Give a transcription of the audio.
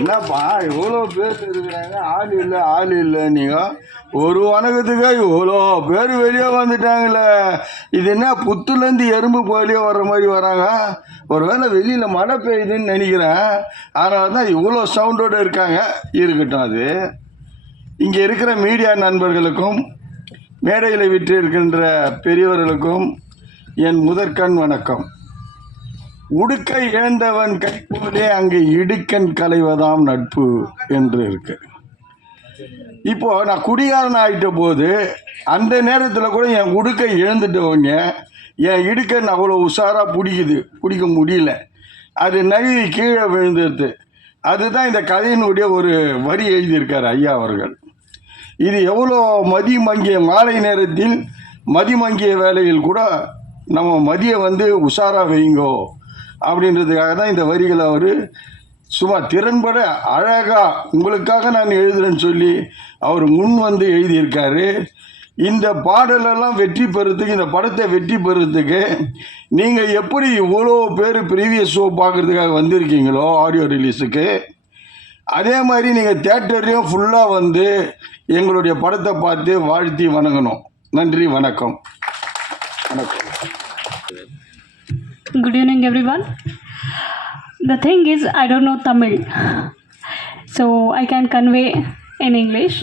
என்னப்பா இவ்வளோ பேர் இருக்கிறாங்க ஆள் இல்லை ஆள் இல்லை நீங்கள் ஒரு வணக்கத்துக்கு இவ்வளோ பேர் வெளியே வந்துட்டாங்களே. இது என்ன புத்துலேருந்து எறும்பு போலியே வர்ற மாதிரி வராங்க? ஒருவேளை வெளியில் மழை பெய்யுதுன்னு நினைக்கிறேன். அதனால தான் இவ்வளோ சவுண்டோடு இருக்காங்க. இருக்கட்டும் அது. இங்கே இருக்கிற மீடியா நண்பர்களுக்கும் மேடையில் விட்டு இருக்கின்ற பெரியவர்களுக்கும் என் முதற்கண் வணக்கம். உடுக்கை இழந்தவன் கைப்போலே அங்கே இடுக்கன் கலைவதாம் நட்பு என்று இருக்கு. இப்போ நான் குடிகாரன் ஆகிட்ட போது அந்த நேரத்தில் கூட என் உடுக்கை இழந்துட்டவங்க என் இடுக்கன் அவ்வளோ உஷாராக பிடிக்குது. பிடிக்க முடியல. அது நழுவி கீழே விழுந்துருது. அதுதான் இந்த கதையினுடைய ஒரு வரி எழுதியிருக்கார் ஐயா அவர்கள். இது எவ்வளோ மதி மங்கிய மாலை நேரத்தில் மதி மங்கிய வேலையில் கூட நம்ம மதியை வந்து உஷாராக வைங்கோ. அப்படின்றதுக்காக தான் இந்த வரிகளை அவர் சும்மா திறன்பட அழகாக உங்களுக்காக நான் எழுதுறேன்னு சொல்லி அவர் முன் வந்து எழுதியிருக்காரு. இந்த பாடலெல்லாம் வெற்றி பெறத்துக்கு இந்த படத்தை வெற்றி பெறத்துக்கு நீங்கள் எப்படி இவ்வளோ பேர் ப்ரீவியஸ் ஷோ பார்க்குறதுக்காக வந்திருக்கீங்களோ ஆடியோ ரிலீஸுக்கு அதே மாதிரி நீங்கள் தேட்டர்லேயும் ஃபுல்லாக வந்து எங்களுடைய படத்தை பார்த்து வாழ்த்தி வணங்கணும். நன்றி வணக்கம். வணக்கம். Good evening, everyone. The thing is, I don't know Tamil, so I can convey in English.